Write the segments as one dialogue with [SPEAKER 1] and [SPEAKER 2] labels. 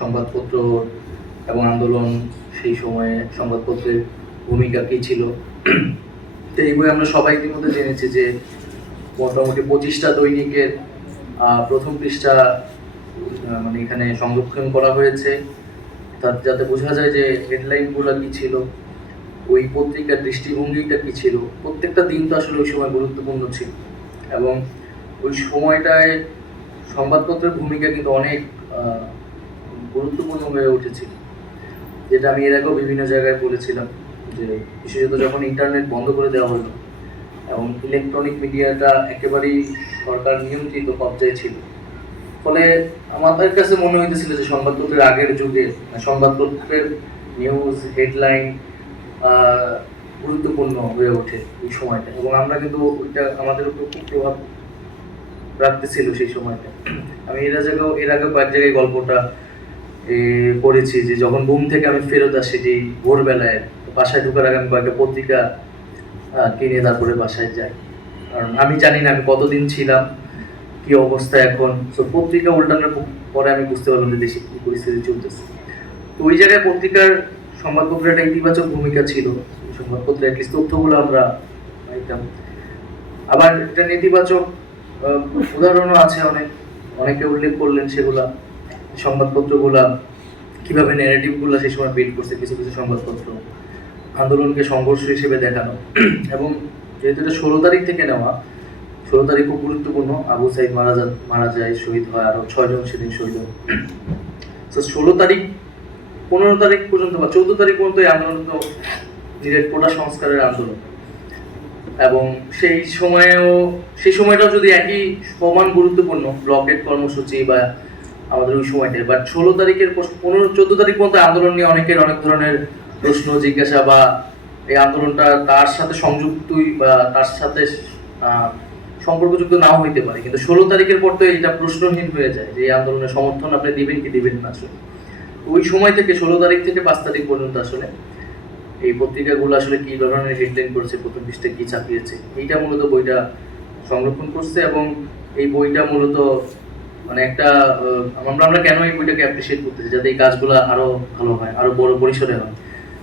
[SPEAKER 1] সংবাদপত্র এবং আন্দোলন সেই সময়ে সংবাদপত্রের ভূমিকা কী ছিল তো এই বই আমরা সবাই ইতিমধ্যে জেনেছি যে মোটামুটি পঁচিশটা দৈনিকের প্রথম পৃষ্ঠা মানে এখানে সংরক্ষণ করা হয়েছে তার যাতে বোঝা যায় যে হেডলাইনগুলো কী ছিল ওই পত্রিকার দৃষ্টিভঙ্গিটা কী ছিল প্রত্যেকটা দিন তো আসলে ওই সময় গুরুত্বপূর্ণ ছিল এবং ওই সময়টায় সংবাদপত্রের ভূমিকা কিন্তু অনেক গুরুত্বপূর্ণ হয়ে উঠেছিল যেটা আমি এর আগেও বিভিন্ন জায়গায় বলেছিলাম যে বিশেষত যখন ইন্টারনেট বন্ধ করে দেওয়া হলো এবং ইলেকট্রনিক মিডিয়াটা একেবারেই সরকার নিয়ন্ত্রিত কবজায় ছিল ফলে আমাদের কাছে মনে হইতেছিল যে সংবাদপত্রের আগের যুগে মানে সংবাদপত্রের নিউজ হেডলাইন গুরুত্বপূর্ণ হয়ে ওঠে এই সময়টা এবং আমরা কিন্তু ওইটা আমাদের উপর খুব প্রভাব রাখতেছিল সেই সময়টা আমি এরা জায়গাও এর আগে কয়েক জায়গায় গল্পটা করেছি যে যখন ঘুম থেকে আমি ফেরত আসি যে ভোরবেলায় বাসায় ঢুকার আগে আমি কয়েকটা পত্রিকা কিনে তারপরে বাসায় যাই কারণ আমি জানি না আমি কতদিন ছিলাম কি অবস্থা এখন তো পত্রিকা উল্টানোর পরে আমি বুঝতে পারলাম যে দেশে কী পরিস্থিতি চলতেছে তো ওই জায়গায় পত্রিকার সংবাদপত্রের একটা ইতিবাচক ভূমিকা ছিল সংবাদপত্রের একটি তথ্যগুলো আমরা পাইতাম আবার একটা নেতিবাচক উদাহরণও আছে অনেক অনেকে উল্লেখ করলেন সেগুলা সংবাদপত্রগুলা কীভাবে ন্যারেটিভগুলো সেই সময় বিল্ড করছে কিছু কিছু সংবাদপত্র আন্দোলনকে সংঘর্ষ হিসেবে দেখানো এবং যেহেতু এটা ষোলো তারিখ থেকে নেওয়া ষোলো তারিখ খুব গুরুত্বপূর্ণ আবু সাইদ মারা যা মারা যায় শহীদ হয় আরও ছয়জন সেদিন শহীদ হয় তো ষোলো তারিখ পনেরো তারিখ পর্যন্ত বা চৌদ্দ তারিখ পর্যন্ত এই আন্দোলন তো নিজের কোটা সংস্কারের আন্দোলন এবং সেই সময়েও সেই সময়টাও যদি একই সমান গুরুত্বপূর্ণ ব্লকেট কর্মসূচি বা আমাদের ওই সময়টায় বাট ষোলো তারিখের পনেরো চোদ্দ তারিখ পর্যন্ত আন্দোলন নিয়ে অনেকের অনেক ধরনের প্রশ্ন জিজ্ঞাসা বা এই আন্দোলনটা তার সাথে সংযুক্তই বা তার সাথে সম্পর্কযুক্ত নাও হইতে পারে কিন্তু ষোলো তারিখের পর তো এটা প্রশ্নহীন হয়ে যায় যে এই আন্দোলনের সমর্থন আপনি দিবেন কি দিবেন না আসলে ওই সময় থেকে ষোলো তারিখ থেকে পাঁচ তারিখ পর্যন্ত আসলে এই পত্রিকাগুলো আসলে কী ধরনের হেডলাইন করেছে প্রথম পৃষ্ঠে কী ছাপিয়েছে এইটা মূলত বইটা সংরক্ষণ করছে এবং এই বইটা মূলত মানে একটা আমরা আমরা কেন এই বইটাকে অ্যাপ্রিসিয়েট করতেছি যাতে এই কাজগুলো আরও ভালো হয় আরও বড় পরিসরে হয়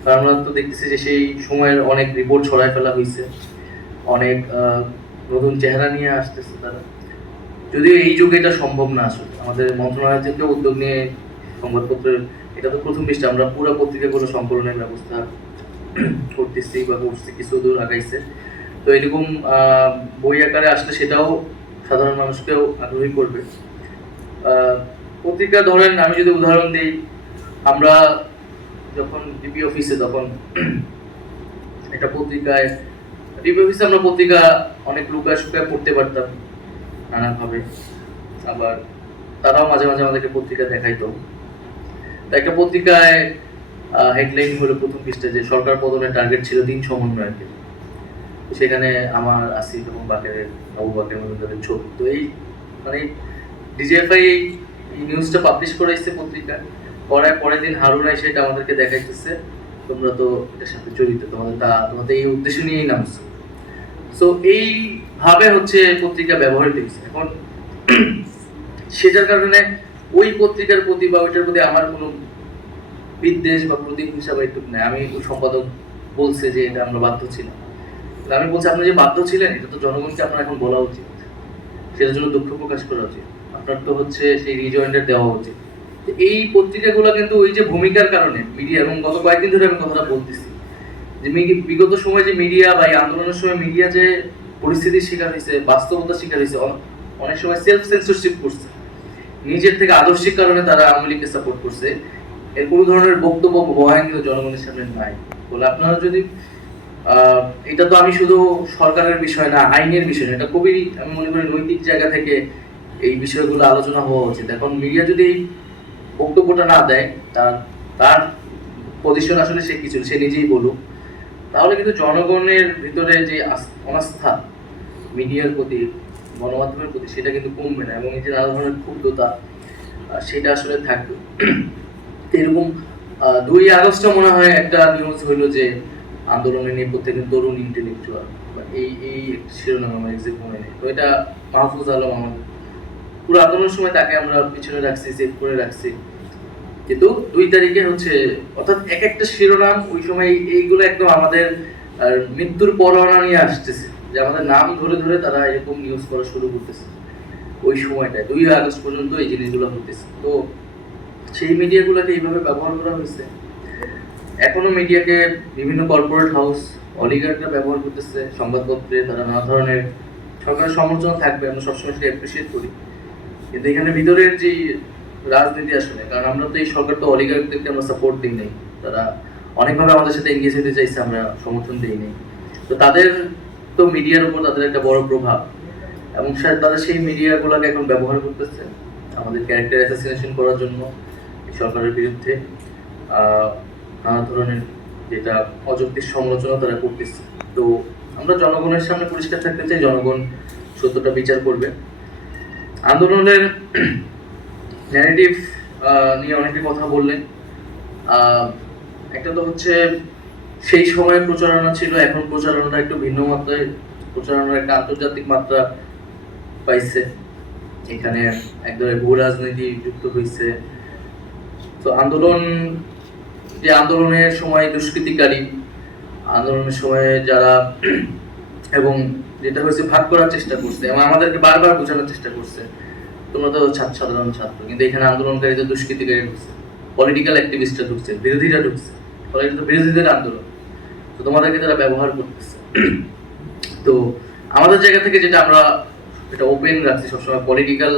[SPEAKER 1] কারণ আমরা তো দেখতেছি যে সেই সময়ের অনেক রিপোর্ট ছড়ায় ফেলা হয়েছে অনেক নতুন চেহারা নিয়ে আসতেছে তারা যদিও এই যুগে এটা সম্ভব না আসলে আমাদের মন্ত্রণালয় থেকে উদ্যোগ নিয়ে সংবাদপত্রের এটা তো প্রথম বিষয় আমরা পুরো কোনো সংকলনের ব্যবস্থা করতেছি বা করছি কিছু দূর আগাইছে তো এরকম বই আকারে আসলে সেটাও সাধারণ মানুষকেও আগ্রহী করবে পত্রিকা ধরেন আমি যদি উদাহরণ দিই আমরা যখন ডিপি অফিসে তখন একটা পত্রিকায় ডিপি অফিসে আমরা পত্রিকা অনেক লুকায় শুকায় পড়তে পারতাম নানাভাবে আবার তারাও মাঝে মাঝে আমাদেরকে পত্রিকা দেখাইতো তা একটা পত্রিকায় হেডলাইন হলো প্রথম পৃষ্ঠা যে সরকার পদনের টার্গেট ছিল তিন সমন্বয়কে সেখানে আমার আসিফ এবং বাকের বাবু বাকের মধ্যে ছবি তো এই মানে ডিজিএফআই এই নিউজটা পাবলিশ করে এসছে পত্রিকা পরে পরের দিন হারুন আইসে এটা আমাদেরকে দেখাইতেছে তোমরা তো এটার সাথে জড়িত তোমাদের তা তোমাদের এই উদ্দেশ্য নিয়েই নামছো সো এইভাবে হচ্ছে পত্রিকা ব্যবহৃত হয়েছে এখন সেটার কারণে ওই পত্রিকার প্রতি বা ওইটার প্রতি আমার কোনো বিদ্বেষ বা প্রতীক হিসাবে একটু নেই আমি সম্পাদক বলছে যে এটা আমরা বাধ্য ছিলাম আমি বলছি আপনি যে বাধ্য ছিলেন এটা তো জনগণকে আপনার এখন বলা উচিত সেটার জন্য দুঃখ প্রকাশ করা উচিত আপনার তো হচ্ছে সেই রিজয়েন্টার দেওয়া উচিত এই পত্রিকাগুলো কিন্তু ওই যে ভূমিকার কারণে মিডিয়া এবং গত কয়েকদিন ধরে আমি কথাটা বলতেছি যে বিগত সময় যে মিডিয়া বা এই আন্দোলনের সময় মিডিয়া যে পরিস্থিতির শিকার হয়েছে বাস্তবতা শিকার হয়েছে অনেক সময় সেলফ সেন্সরশিপ করছে নিজের থেকে আদর্শিক কারণে তারা আওয়ামী লীগকে সাপোর্ট করছে এর কোনো ধরনের বক্তব্য বয়ান কিন্তু জনগণের সামনে নাই বলে আপনারা যদি এটা তো আমি শুধু সরকারের বিষয় না আইনের বিষয় না এটা খুবই আমি মনে করি নৈতিক জায়গা থেকে এই বিষয়গুলো আলোচনা হওয়া উচিত এখন মিডিয়া যদি এই বক্তব্যটা না দেয় তার তার পজিশন আসলে সে কিছু সে নিজেই বলুক তাহলে কিন্তু জনগণের ভিতরে যে অনাস্থা মিডিয়ার প্রতি গণমাধ্যমের প্রতি সেটা কিন্তু কমবে না এবং এই যে নানা ধরনের ক্ষুব্ধতা সেটা আসলে থাকবে এরকম দুই আগস্ট মনে হয় একটা নিউজ হইলো যে আন্দোলনে নিয়ে কিন্তু তরুণ ইন্টেলেকচুয়াল এই এই শিরোনাম আমার এক্সিট মনে নেই তো এটা মাহফুজ আলম আমাদের পুরো সময় তাকে আমরা পিছনে রাখছি সেভ করে রাখছি কিন্তু দুই তারিখে হচ্ছে অর্থাৎ এক একটা শিরোনাম ওই সময় এইগুলো একদম আমাদের মৃত্যুর পরোয়ানা নিয়ে আসতেছে যে আমাদের নাম ধরে ধরে তারা এরকম নিউজ করা শুরু করতেছে ওই সময়টায় দুই আগস্ট পর্যন্ত এই জিনিসগুলো হতেছে তো সেই মিডিয়াগুলোকে এইভাবে ব্যবহার করা হয়েছে এখনো মিডিয়াকে বিভিন্ন কর্পোরেট হাউস অলিগাররা ব্যবহার করতেছে সংবাদপত্রে তারা নানা ধরনের সরকারের সমালোচনা থাকবে আমরা সবসময় সেটা অ্যাপ্রিসিয়েট করি কিন্তু এখানে ভিতরের যে রাজনীতি আসলে কারণ আমরা তো এই সরকার তো অলিগারদেরকে আমরা সাপোর্ট দিই নাই তারা অনেকভাবে আমাদের সাথে এগিয়ে হতে চাইছে আমরা সমর্থন দিই নাই তো তাদের তো মিডিয়ার উপর তাদের একটা বড় প্রভাব এবং তারা সেই মিডিয়াগুলোকে এখন ব্যবহার করতেছে আমাদের ক্যারেক্টার অ্যাসাসিনেশন করার জন্য সরকারের বিরুদ্ধে নানা ধরনের যেটা অযৌক্তিক সমালোচনা তারা করতেছে তো আমরা জনগণের সামনে পরিষ্কার থাকতে চাই জনগণ সত্যটা বিচার করবে আন্দোলনের ন্যারেটিভ নিয়ে অনেকে কথা বললেন একটা তো হচ্ছে সেই সময়ে প্রচারণা ছিল এখন প্রচারণাটা একটু ভিন্ন মাত্রায় প্রচারণার একটা আন্তর্জাতিক মাত্রা পাইছে এখানে এক ধরনের ভূ রাজনীতি যুক্ত হয়েছে তো আন্দোলন যে আন্দোলনের সময় দুষ্কৃতিকারী আন্দোলনের সময়ে যারা এবং যেটা হয়েছে ভাগ করার চেষ্টা করছে এবং আমাদেরকে বারবার বোঝানোর চেষ্টা করছে তোমরা তো ছাত্র সাধারণ ছাত্র কিন্তু এখানে আন্দোলনকারীদের দুষ্কৃতিকারী ঢুকছে পলিটিক্যাল অ্যাক্টিভিস্টরা ঢুকছে বিরোধীরা ঢুকছে ফলে এটা তো বিরোধীদের আন্দোলন তো তোমাদেরকে তারা ব্যবহার করতেছে তো আমাদের জায়গা থেকে যেটা আমরা এটা ওপেন রাখছি সবসময় পলিটিক্যাল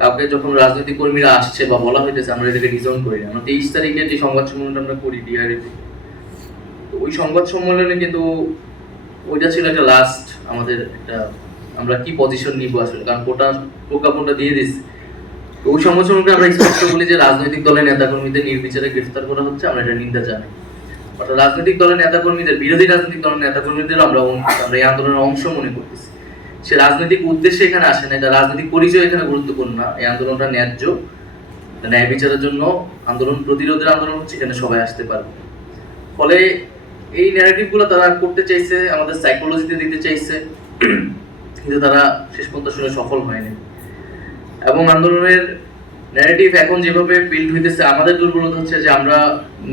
[SPEAKER 1] কাউকে যখন রাজনৈতিক কর্মীরা আসছে বা বলা হইতেছে আমরা এটাকে ডিজন করি না আমরা তেইশ তারিখে যে সংবাদ সম্মেলনটা আমরা করি ডিআরএতে e ওই সংবাদ সম্মেলনে কিন্তু ওইটা ছিল একটা লাস্ট আমাদের একটা আমরা কি পজিশন নিব আসলে কারণ কোটা প্রজ্ঞাপনটা দিয়ে দিচ্ছি ওই সমালোচনাকে আমরা স্পষ্ট বলি যে রাজনৈতিক দলের নেতাকর্মীদের নির্বিচারে গ্রেফতার করা হচ্ছে আমরা এটা নিন্দা জানাই অর্থাৎ রাজনৈতিক দলের নেতাকর্মীদের বিরোধী রাজনৈতিক দলের নেতাকর্মীদের আমরা আমরা এই আন্দোলনের অংশ মনে করতেছি সে রাজনৈতিক উদ্দেশ্যে এখানে আসে না এটা রাজনৈতিক পরিচয় এখানে গুরুত্বপূর্ণ না এই আন্দোলনটা ন্যায্য ন্যায় বিচারের জন্য আন্দোলন প্রতিরোধের আন্দোলন হচ্ছে এখানে সবাই আসতে পারবে ফলে এই গুলো তারা করতে চাইছে আমাদের সাইকোলজিতে দিতে চাইছে কিন্তু তারা শেষ পর্যন্ত শুনে সফল হয়নি এবং আন্দোলনের ন্যারেটিভ এখন যেভাবে বিল্ড হইতেছে আমাদের দুর্বলতা হচ্ছে যে আমরা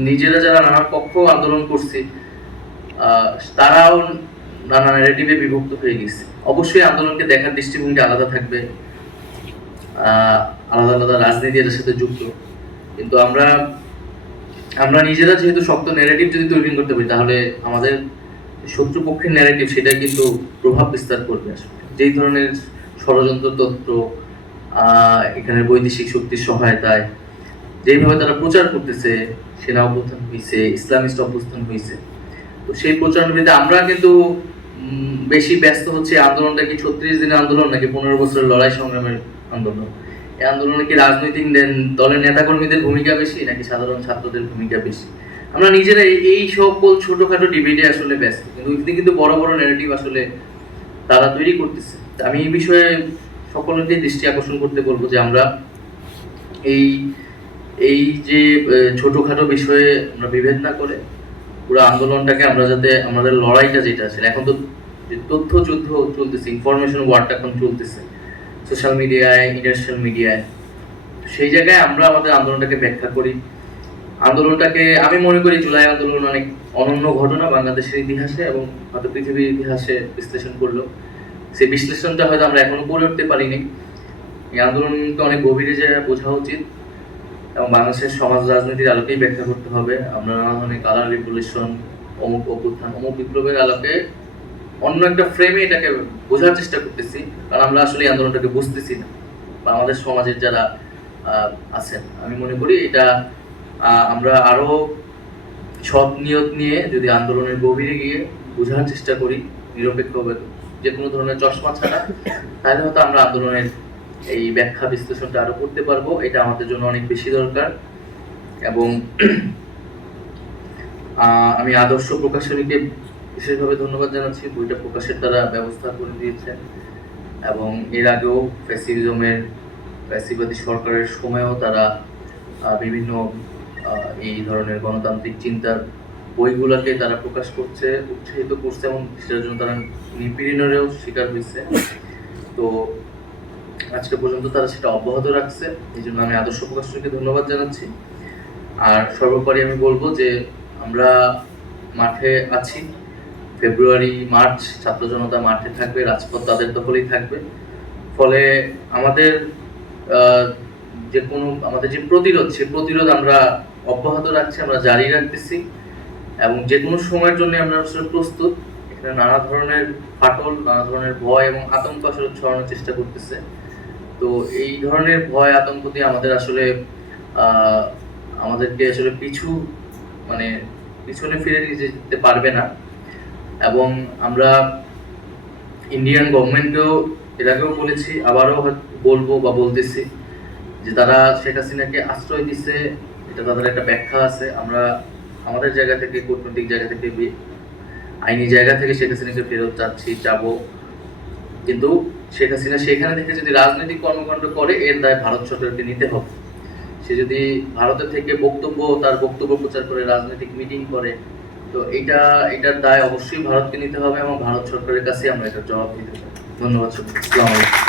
[SPEAKER 1] নিজেরা যারা নানা পক্ষ আন্দোলন করছি তারাও নানা ন্যারেটিভে বিভক্ত হয়ে গেছে অবশ্যই আন্দোলনকে দেখার দৃষ্টিভঙ্গি আলাদা থাকবে আলাদা আলাদা রাজনীতি এটার সাথে যুক্ত কিন্তু আমরা আমরা নিজেরা যেহেতু শক্ত ন্যারেটিভ যদি তৈরি করতে পারি তাহলে আমাদের শত্রুপক্ষের ন্যারেটিভ সেটা কিন্তু প্রভাব বিস্তার করবে আসলে যেই ধরনের ষড়যন্ত্র তত্ত্ব এখানে বৈদেশিক শক্তির সহায়তায় যেইভাবে তারা প্রচার করতেছে সেনা অবস্থান হয়েছে ইসলামিস্ট অবস্থান হয়েছে তো সেই প্রচারের আমরা কিন্তু বেশি ব্যস্ত হচ্ছে আন্দোলনটা কি ছত্রিশ দিনের আন্দোলন নাকি পনেরো বছরের লড়াই সংগ্রামের আন্দোলন এই আন্দোলনে কি রাজনৈতিক দলের নেতাকর্মীদের ভূমিকা বেশি নাকি সাধারণ ছাত্রদের ভূমিকা বেশি আমরা নিজেরা এই সকল ছোটোখাটো ডিবেটে আসলে ব্যস্ত কিন্তু ওইখানে কিন্তু বড় বড় নেগেটিভ আসলে তারা তৈরি করতেছে আমি এই বিষয়ে সকলকে দৃষ্টি আকর্ষণ করতে বলবো যে আমরা এই এই যে ছোটোখাটো বিষয়ে আমরা বিভেদ না করে পুরো আন্দোলনটাকে আমরা যাতে আমাদের লড়াইটা যেটা আছে এখন তো তথ্য যুদ্ধ চলতেছে ইনফরমেশন ওয়ার্ডটা এখন চলতেছে সোশ্যাল মিডিয়ায় ইন্টারন্যাশনাল মিডিয়ায় সেই জায়গায় আমরা আমাদের আন্দোলনটাকে ব্যাখ্যা করি আন্দোলনটাকে আমি মনে করি জুলাই আন্দোলন অনেক অনন্য ঘটনা বাংলাদেশের ইতিহাসে এবং হয়তো পৃথিবীর ইতিহাসে বিশ্লেষণ করলো সেই বিশ্লেষণটা হয়তো আমরা এখনো করে উঠতে পারিনি এই আন্দোলনকে অনেক গভীরে জায়গায় বোঝা উচিত এবং বাংলাদেশের সমাজ রাজনীতির আলোকেই ব্যাখ্যা করতে হবে আমরা নানা ধরনের কালার রিভলিউশন অমুক অভ্যুত্থান অমুক বিপ্লবের আলোকে অন্য একটা ফ্রেমে এটাকে বোঝার চেষ্টা করতেছি কারণ আমরা আসলে এই আন্দোলনটাকে বুঝতেছি না বা আমাদের সমাজের যারা আছেন আমি মনে করি এটা আমরা আরও সৎ নিয়ত নিয়ে যদি আন্দোলনের গভীরে গিয়ে বোঝার চেষ্টা করি নিরপেক্ষভাবে যে কোনো ধরনের চশমা ছাড়া তাহলে হয়তো আমরা আন্দোলনের এই ব্যাখ্যা বিশ্লেষণটা আরও করতে পারবো এটা আমাদের জন্য অনেক বেশি দরকার এবং আমি আদর্শ প্রকাশনীকে বিশেষভাবে ধন্যবাদ জানাচ্ছি বইটা প্রকাশের তারা ব্যবস্থা করে দিয়েছে এবং এর আগেও ফ্যাসিজমের ফ্যাসিবাদী সরকারের সময়ও তারা বিভিন্ন এই ধরনের গণতান্ত্রিক চিন্তার বইগুলোকে তারা প্রকাশ করছে উৎসাহিত করছে এবং সেটার জন্য তারা নিপীড়নেরও শিকার হয়েছে তো আজকে পর্যন্ত তারা সেটা অব্যাহত রাখছে এই জন্য আমি আদর্শ প্রকাশনকে ধন্যবাদ জানাচ্ছি আর সর্বোপরি আমি বলবো যে আমরা মাঠে আছি ফেব্রুয়ারি মার্চ ছাত্র জনতা মাঠে থাকবে রাজপথ তাদের দখলেই থাকবে ফলে আমাদের যে কোনো আমাদের যে প্রতিরোধ সে প্রতিরোধ আমরা অব্যাহত রাখছি আমরা জারি রাখতেছি এবং যে কোনো সময়ের জন্য আমরা আসলে প্রস্তুত এখানে নানা ধরনের ফাটল নানা ধরনের ভয় এবং আতঙ্ক আসলে ছড়ানোর চেষ্টা করতেছে তো এই ধরনের ভয় আতঙ্ক দিয়ে আমাদের আসলে আমাদেরকে আসলে পিছু মানে পিছনে ফিরে নিয়ে যেতে পারবে না এবং আমরা ইন্ডিয়ান গভর্নমেন্টকেও এটাকেও বলেছি আবারও বলবো বা বলতেছি যে তারা শেখ হাসিনাকে আশ্রয় দিচ্ছে এটা তাদের একটা ব্যাখ্যা আছে আমরা আমাদের জায়গা থেকে কূটনৈতিক জায়গা থেকে আইনি জায়গা থেকে শেখ হাসিনাকে ফেরত যাচ্ছি যাব কিন্তু শেখ হাসিনা সেখানে থেকে যদি রাজনৈতিক কর্মকাণ্ড করে এর দায় ভারত সরকারকে নিতে হবে সে যদি ভারতের থেকে বক্তব্য তার বক্তব্য প্রচার করে রাজনৈতিক মিটিং করে তো এটা এটার দায় অবশ্যই ভারতকে নিতে হবে এবং ভারত সরকারের কাছে আমরা এটার জবাব দিতে চাই ধন্যবাদ